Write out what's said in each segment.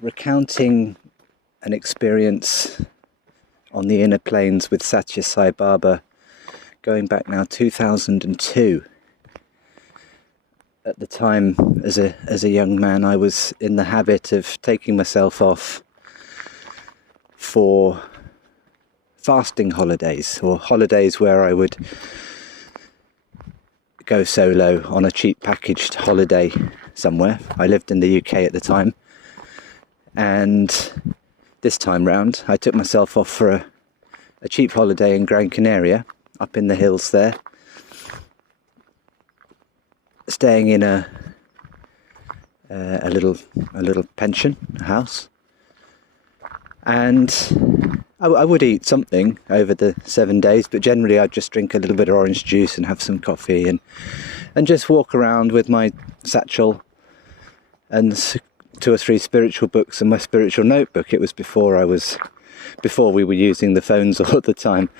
recounting an experience on the inner planes with Satya Sai Baba going back now 2002. At the time, as a young man, I was in the habit of taking myself off for fasting holidays, or holidays where I would go solo on a cheap packaged holiday somewhere. I lived in the UK at the time, and this time round I took myself off for a cheap holiday in Gran Canaria, up in the hills there, staying in a little pension house, and I would eat something over the 7 days, but generally I'd just drink a little bit of orange juice and have some coffee and just walk around with my satchel and 2 or 3 spiritual books and my spiritual notebook. It was before we were using the phones all the time,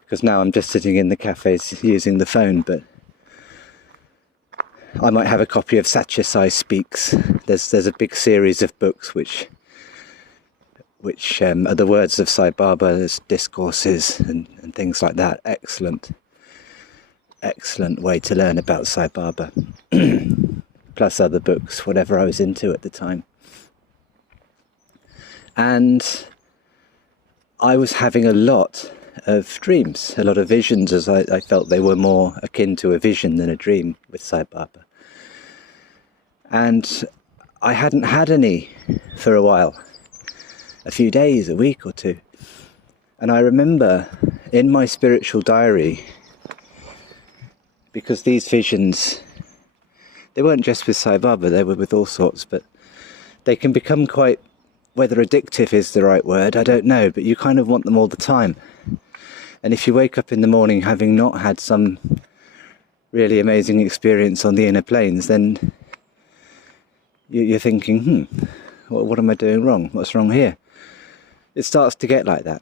because now I'm just sitting in the cafes using the phone, but I might have a copy of Satya Sai Speaks. There's a big series of books which are the words of Sai Baba. There's discourses and things like that. Excellent way to learn about Sai Baba. Plus other books, whatever I was into at the time. And I was having a lot of dreams, a lot of visions, as I felt they were more akin to a vision than a dream with Sai Baba. And I hadn't had any for a while, a few days, a week or two. And I remember in my spiritual diary, because these visions, they weren't just with Sai Baba, they were with all sorts, but they can become quite, whether addictive is the right word, I don't know, but you kind of want them all the time. And if you wake up in the morning having not had some really amazing experience on the inner planes, then you're thinking, what am I doing wrong? What's wrong here? It starts to get like that.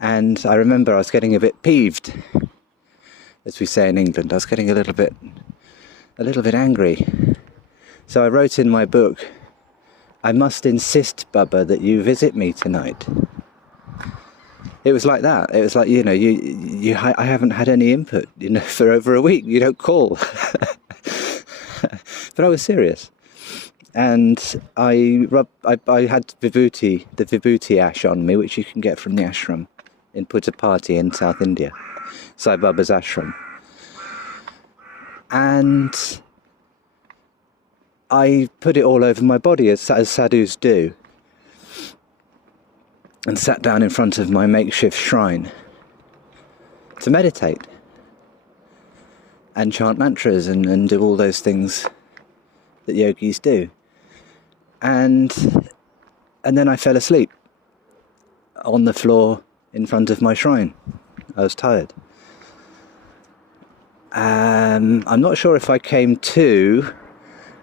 And I remember I was getting a bit peeved, as we say in England. I was getting a little bit angry. So I wrote in my book, "I must insist, Baba, that you visit me tonight." It was like that. It was like, I haven't had any input, for over a week. You don't call. But I was serious. And I had the vibhuti ash on me, which you can get from the ashram in Puttaparthi in South India, Sai Baba's ashram. And I put it all over my body, as sadhus do, and sat down in front of my makeshift shrine to meditate and chant mantras and do all those things that yogis do. And then I fell asleep on the floor in front of my shrine. I was tired. I'm not sure if I came to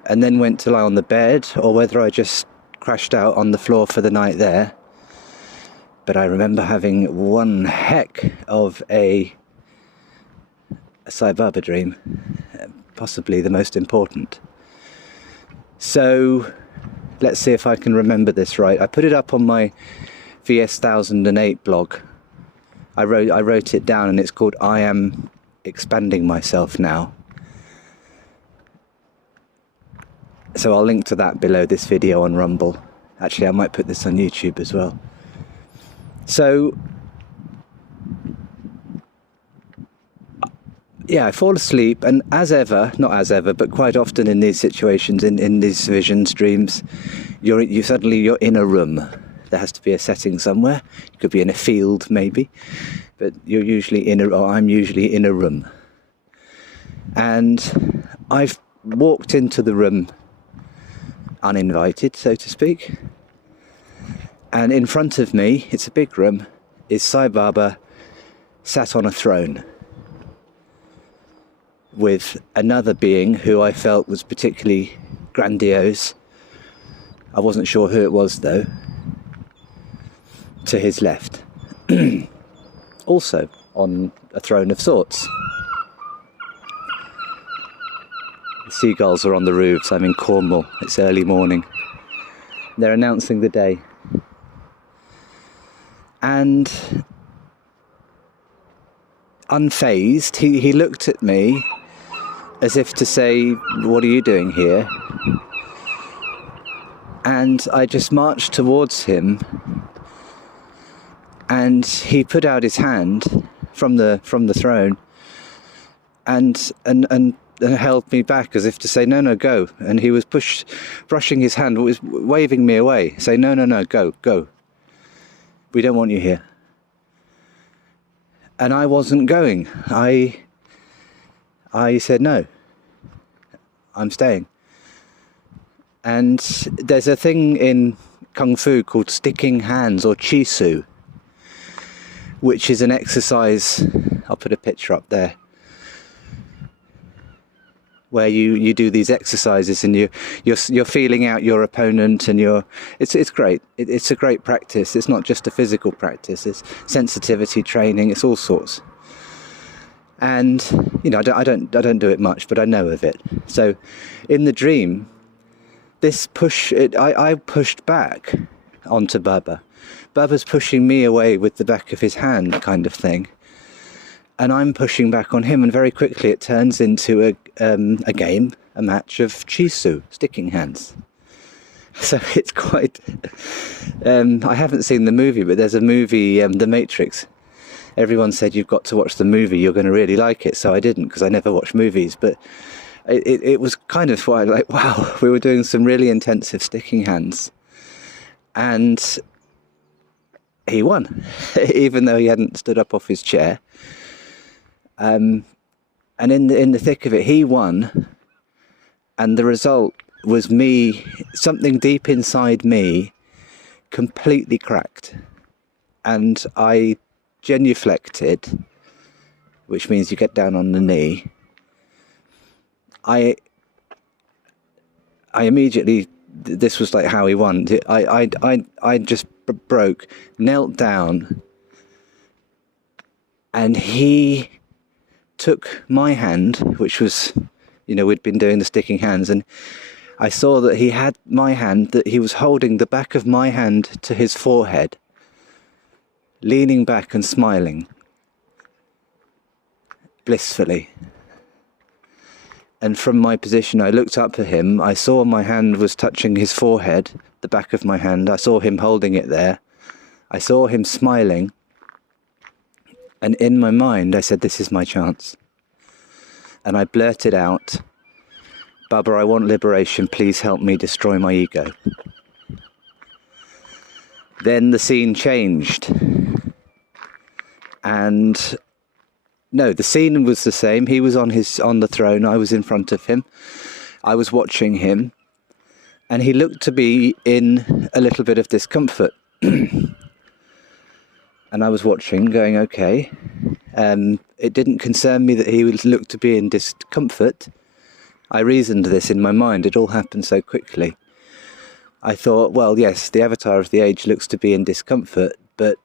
and then went to lie on the bed, or whether I just crashed out on the floor for the night there. But I remember having one heck of a Sai Baba dream, possibly the most important. So let's see if I can remember this right. I put it up on my VS 1008 blog. I wrote it down, and it's called "I Am Expanding Myself Now." So I'll link to that below this video on Rumble. Actually, I might put this on YouTube as well. So yeah, I fall asleep, and not as ever, but quite often in these situations, in these visions, dreams, you're in a room. There has to be a setting somewhere. You could be in a field, maybe, but I'm usually in a room. And I've walked into the room uninvited, so to speak. And in front of me, it's a big room, is Sai Baba sat on a throne with another being who I felt was particularly grandiose. I wasn't sure who it was, though, to his left. Also on a throne of sorts. seagulls are on the roofs. I'm in Cornwall. It's early morning. They're announcing the day. And unfazed, he looked at me as if to say, what are you doing here? And I just marched towards him, and he put out his hand from the throne and held me back as if to say, no, go. And he was brushing his hand, was waving me away, saying, no, go. We don't want you here. And I wasn't going. I said, no, I'm staying. And there's a thing in Kung Fu called sticking hands, or Chi Su, which is an exercise, I'll put a picture up there, where you do these exercises and you're feeling out your opponent, and it's great. It's a great practice. It's not just a physical practice. It's sensitivity training. It's all sorts. And I don't do it much, but I know of it. So, in the dream, I pushed back onto Baba. Baba's pushing me away with the back of his hand, kind of thing. And I'm pushing back on him, and very quickly it turns into a game, a match of Chi Su, sticking hands. So it's quite... I haven't seen the movie, but there's a movie, The Matrix. Everyone said, you've got to watch the movie, you're going to really like it. So I didn't, because I never watch movies. But it was kind of like, wow, we were doing some really intensive sticking hands. And he won, even though he hadn't stood up off his chair. And in the thick of it, he won, and the result was me, something deep inside me, completely cracked, and I genuflected, which means you get down on the knee. I immediately, this was like how he won. I just broke, knelt down, and he took my hand, which was, we'd been doing the sticking hands, and I saw that he had my hand, that he was holding the back of my hand to his forehead, leaning back and smiling blissfully. And from my position, I looked up at him. I saw my hand was touching his forehead, the back of my hand. I saw him holding it there. I saw him smiling. And in my mind, I said, this is my chance. And I blurted out, Baba, I want liberation. Please help me destroy my ego. Then the scene changed. And no, the scene was the same. He was on the throne. I was in front of him. I was watching him. And he looked to be in a little bit of discomfort. And I was watching, going, okay. It didn't concern me that he would look to be in discomfort. I reasoned this in my mind. It all happened so quickly. I thought, well, yes, the avatar of the age looks to be in discomfort, but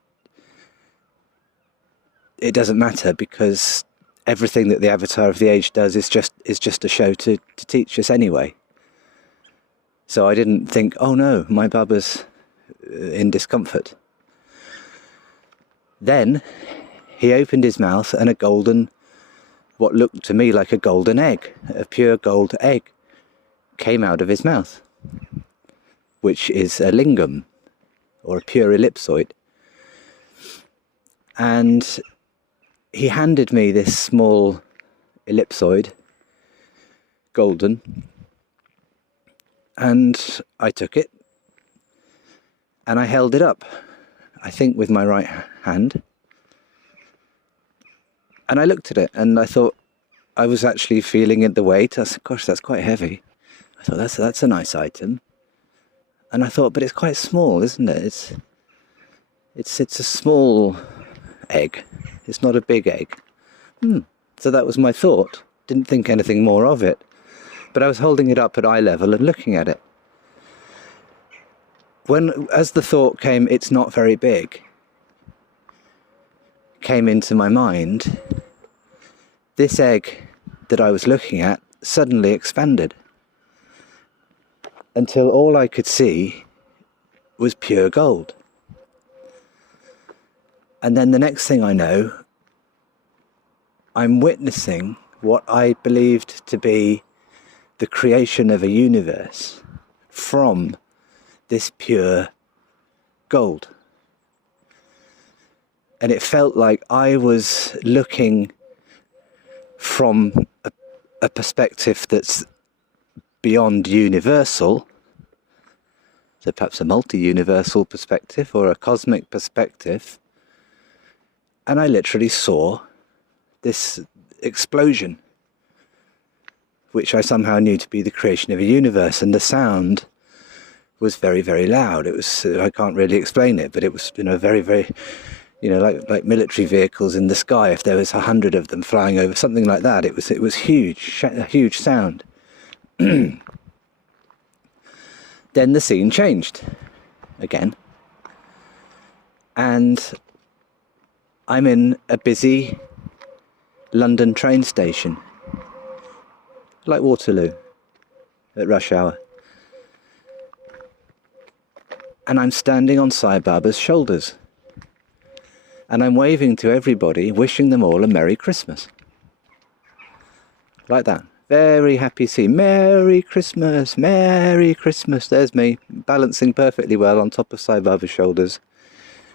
it doesn't matter, because everything that the avatar of the age does is just a show to teach us anyway. So I didn't think, oh no, my Baba's in discomfort. Then he opened his mouth, and what looked to me like a golden egg, a pure gold egg, came out of his mouth, which is a lingam, or a pure ellipsoid. And he handed me this small ellipsoid, golden, and I took it, and I held it up, I think with my right hand. And I looked at it, and I thought, I was actually feeling the weight. I said, gosh, that's quite heavy. I thought, that's a nice item. And I thought, but it's quite small, isn't it? It's a small egg. It's not a big egg. So that was my thought. Didn't think anything more of it. But I was holding it up at eye level and looking at it. As the thought came, it's not very big, came into my mind, this egg that I was looking at suddenly expanded until all I could see was pure gold. And then the next thing I know, I'm witnessing what I believed to be the creation of a universe from this pure gold. And it felt like I was looking from a perspective that's beyond universal, so perhaps a multi-universal perspective or a cosmic perspective, and I literally saw this explosion, which I somehow knew to be the creation of a universe, and the sound was very, very loud. It was, I can't really explain it, but it was, very, very, like military vehicles in the sky. If there was 100 of them flying over, something like that, it was huge, a huge sound. Then the scene changed again, and I'm in a busy London train station, like Waterloo at rush hour, and I'm standing on Sai Baba's shoulders, and I'm waving to everybody, wishing them all a Merry Christmas, like that. Very happy scene. Merry Christmas, Merry Christmas. There's me, balancing perfectly well on top of Sai Baba's shoulders.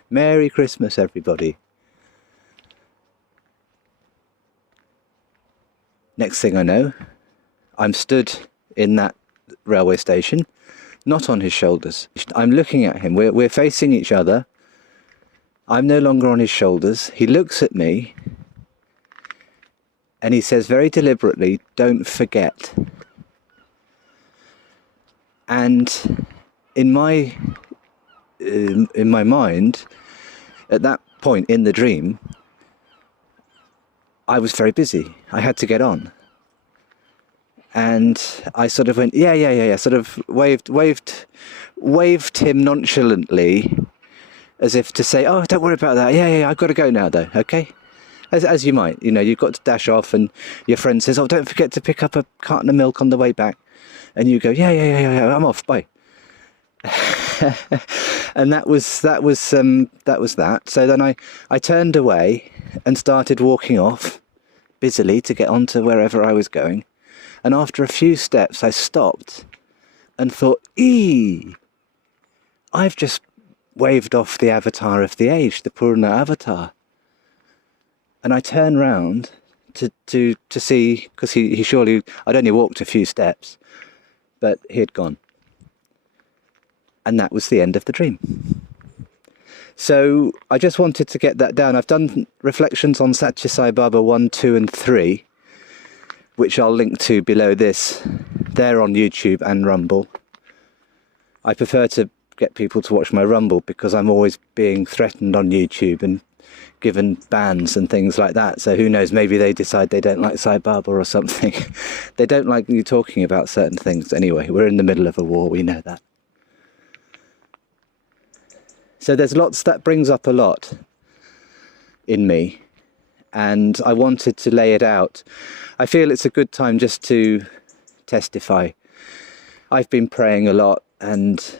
Merry Christmas, everybody. Next thing I know, I'm stood in that railway station, not on his shoulders. I'm looking at him. We're facing each other. I'm no longer on his shoulders. He looks at me, and he says very deliberately, "Don't forget." And in my mind, at that point in the dream, I was very busy. I had to get on. And I sort of went, yeah, sort of waved him nonchalantly, as if to say, "Oh, don't worry about that. Yeah, I've got to go now though, okay?" As you might, you've got to dash off, and your friend says, "Oh, don't forget to pick up a carton of milk on the way back." And you go, yeah, I'm off, bye. And that was that. So then I turned away and started walking off busily to get on to wherever I was going. And after a few steps, I stopped and thought, I've just waved off the avatar of the age, the Purna avatar. And I turned round to see, because he surely, I'd only walked a few steps, but he had gone. And that was the end of the dream. So I just wanted to get that down. I've done reflections on Satya Sai Baba 1, 2 and 3, which I'll link to below this. They're on YouTube and Rumble. I prefer to get people to watch my Rumble because I'm always being threatened on YouTube and given bans and things like that. So who knows, maybe they decide they don't like Sai Baba or something. They don't like you talking about certain things. Anyway, we're in the middle of a war, we know that. So there's lots, that brings up a lot in me, and I wanted to lay it out. I feel it's a good time just to testify. I've been praying a lot and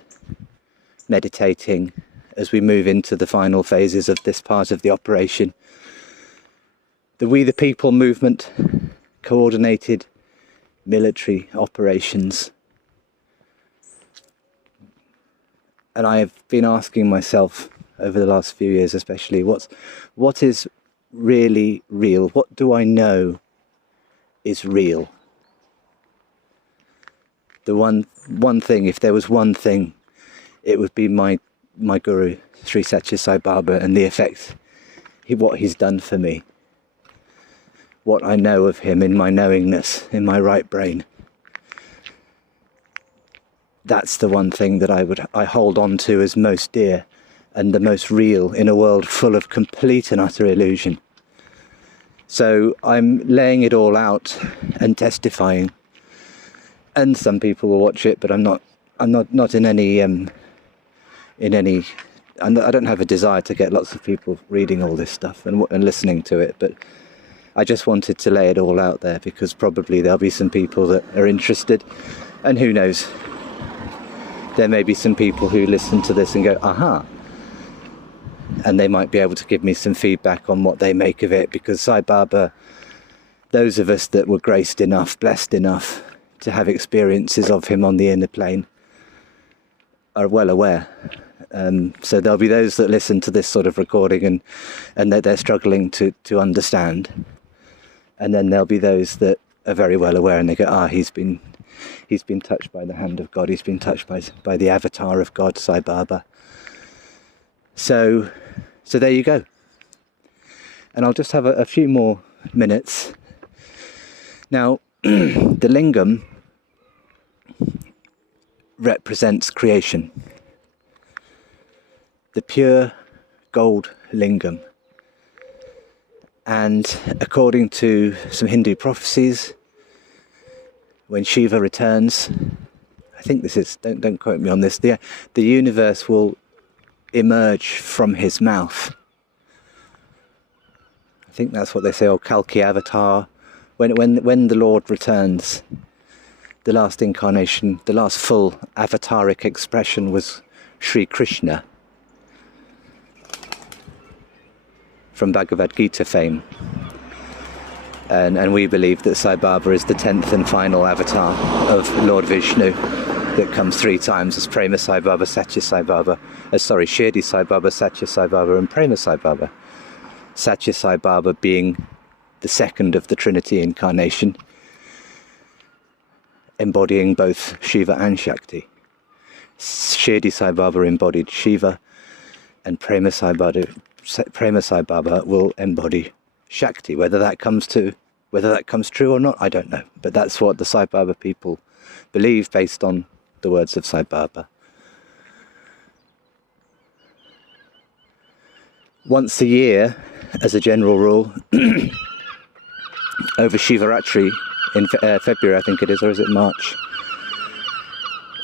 meditating as we move into the final phases of this part of the operation. The We the People movement, coordinated military operations. And I have been asking myself over the last few years especially, what is really real? What do I know is real? The one thing, if there was one thing, it would be my Guru, Sri Satya Sai Baba, and the effect, what he's done for me. What I know of him in my knowingness, in my right brain. That's the one thing that I hold on to as most dear and the most real in a world full of complete and utter illusion. So I'm laying it all out and testifying. And some people will watch it, but I'm not in any I don't have a desire to get lots of people reading all this stuff and listening to it, but I just wanted to lay it all out there because probably there'll be some people that are interested, and who knows, there may be some people who listen to this and go, aha, and they might be able to give me some feedback on what they make of it, because Sai Baba, those of us that were graced enough, blessed enough to have experiences of him on the inner plane are well aware. So there'll be those that listen to this sort of recording and that they're struggling to understand. And then there'll be those that are very well aware and they go, he's been touched by the hand of God. He's been touched by the avatar of God, Sai Baba. So there you go. And I'll just have a few more minutes. Now, the lingam represents creation. The pure gold lingam. And according to some Hindu prophecies, when Shiva returns, I think this is, don't quote me on this, the universe will emerge from his mouth. I think that's what they say, or Kalki Avatar. When the Lord returns, the last incarnation, the last full avataric expression was Sri Krishna, from Bhagavad Gita fame. And we believe that Sai Baba is the 10th and final avatar of Lord Vishnu that comes 3 times as Prema Sai Baba, Satya Sai Baba, Shirdi Sai Baba, Satya Sai Baba and Prema Sai Baba. Satya Sai Baba being the second of the Trinity incarnation, embodying both Shiva and Shakti. Shirdi Sai Baba embodied Shiva, and Prema Sai Baba will embody Shakti. Whether that comes true or not, I don't know. But that's what the Sai Baba people believe based on the words of Sai Baba. Once a year, as a general rule, over Shivaratri in February, I think it is, or is it March?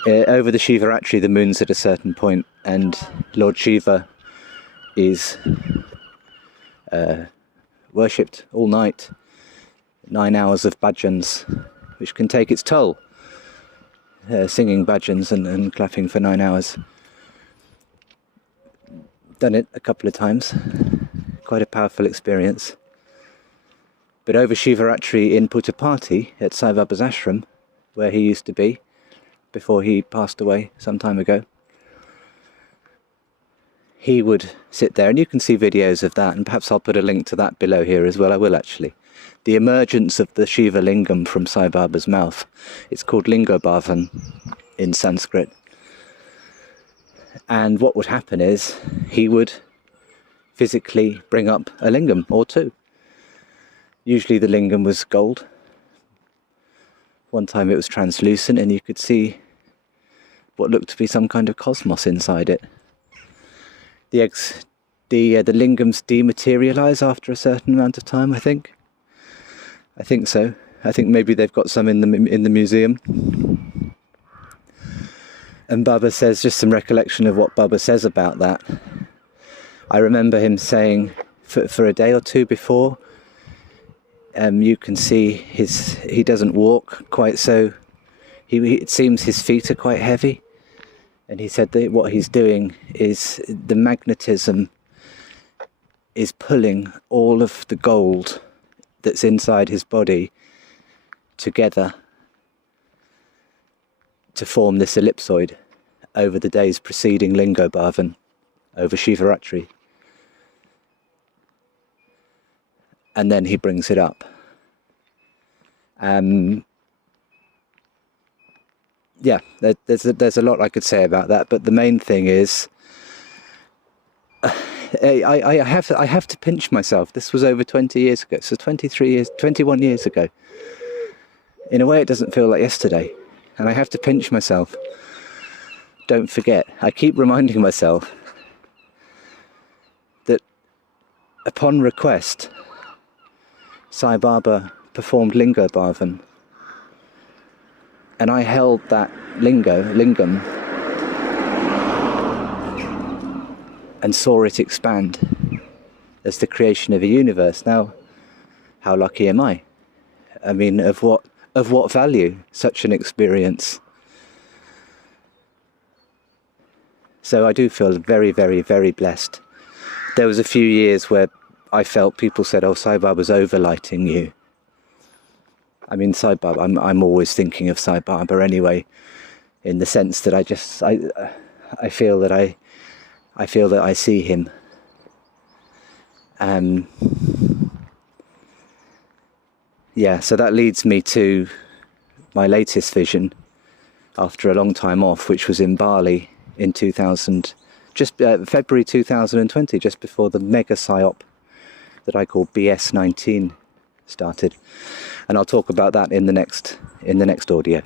Over the Shivaratri, the moon's at a certain point, and Lord Shiva is worshipped all night. 9 hours of bhajans, which can take its toll. Singing bhajans and clapping for 9 hours. Done it a couple of times. Quite a powerful experience. But over Shivaratri in Puttapati at Sai Baba's ashram, where he used to be before he passed away some time ago, he would sit there, and you can see videos of that, and perhaps I'll put a link to that below here as well. I will actually. The emergence of the Shiva lingam from Sai Baba's mouth. It's called Lingo Bhavan in Sanskrit. And what would happen is he would physically bring up a lingam or two. Usually the lingam was gold. One time it was translucent and you could see what looked to be some kind of cosmos inside it. The lingams dematerialize after a certain amount of time, I think. I think so. I think maybe they've got some in the museum. And Baba says, just some recollection of what Baba says about that. I remember him saying, for a day or two before, you can see he doesn't walk quite so. It seems his feet are quite heavy. And he said that what he's doing is the magnetism is pulling all of the gold that's inside his body together to form this ellipsoid over the days preceding Lingo Bhavan, over Shivaratri. And then he brings it up. Yeah, there's a lot I could say about that, but the main thing is, I have to pinch myself. This was over 20 years ago, so 21 years ago. In a way, it doesn't feel like yesterday, and I have to pinch myself. Don't forget. I keep reminding myself that upon request, Sai Baba performed Lingo Bhavan, and I held that lingam, and saw it expand as the creation of a universe. Now, how lucky am I? I mean, of what value such an experience? So I do feel very, very, very blessed. There was a few years where I felt people said, "Oh, Sai Baba's overlighting you." I mean, Sai Baba, I'm always thinking of Sai Baba anyway, in the sense that I feel that I see him. Yeah, so that leads me to my latest vision after a long time off, which was in Bali in February 2020, just before the mega psyop that I call BS19 started. And I'll talk about that in the next audio.